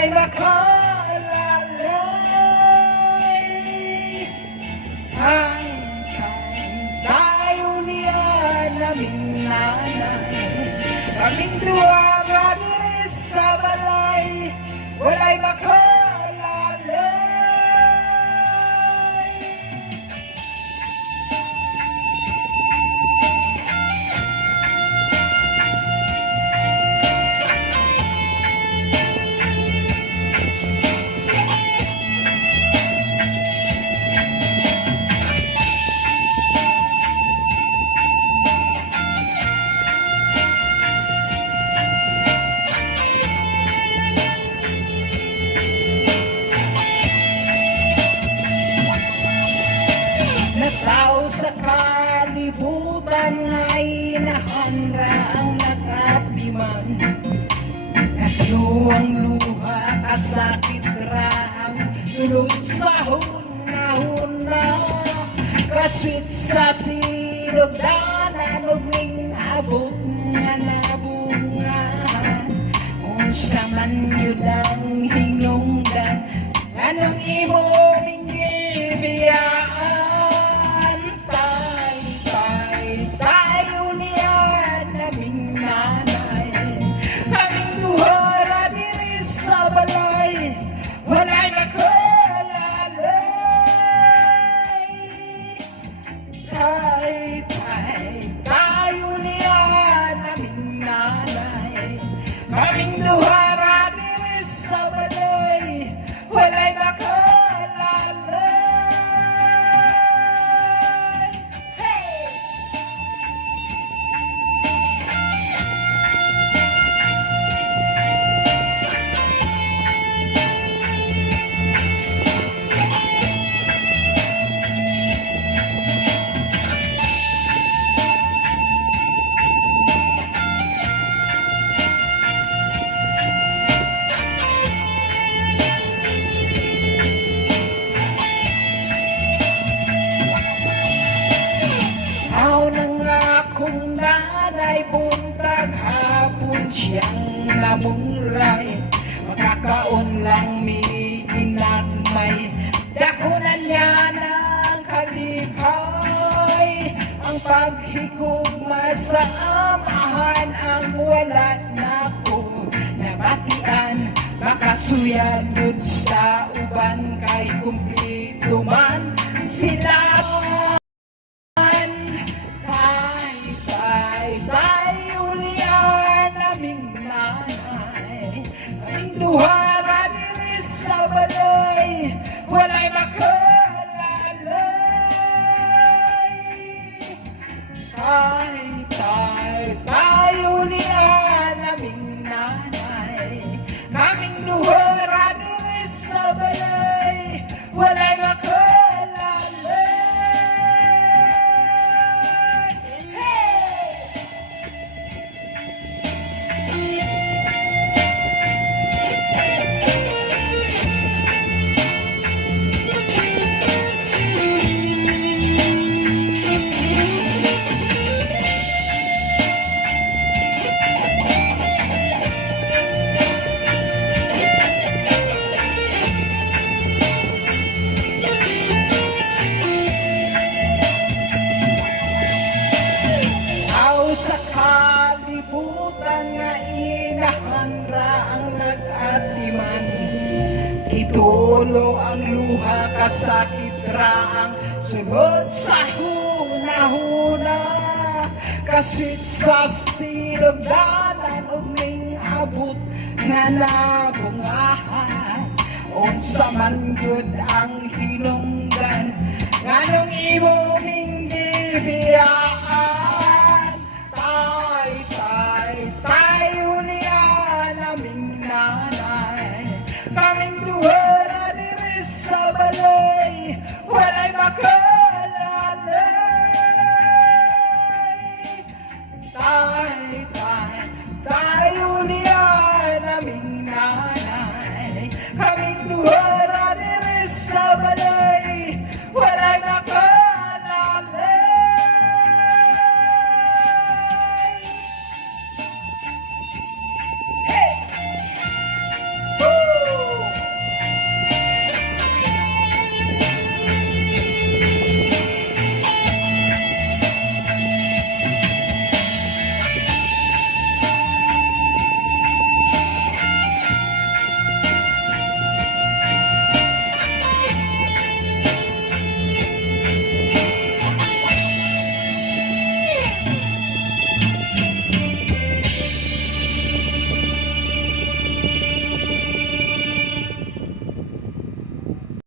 walay makalalay. Ay, tayo niya naming nanay, kaming duwa radiris sa balay, walay makalalay. Tao sa kalibutan ay nahanra ang nakatiman. Kadyo ang luha, kasakit rang tulog sa hunahuna. Kaswit sa sinugdanan, ugning abot nga nabungahan. Kung sa man yun ang hinungdan, anong imong ibiyaan? Walay makalalay. Tay, tayo niya naming nanay, kaming duha ra diri sa balay, walay makalalay. Hey! Kung nanay buntag hapon siyang namulay, makakaon lang may ginagmay, dakunan niya ng kalipay. Ang paghigugma sa amahan, ang wala na ko nabatian, makasuyagod sa uban kay kumplito man sila. Tayo niya naming nanay, kaming duha ra diri sa balay, walay makalalay. Tayo niya naming nanay, kaming duha ra diri sa balay, walay makalalay. Sa kalibutan nga inahanra ang nag-atiman, itulo ang luha, kasakit ra ang sunod sa hunahuna. Kaswit sa sinugdanan, ugning abot nga nabungahan. Unsa man gud ang hinong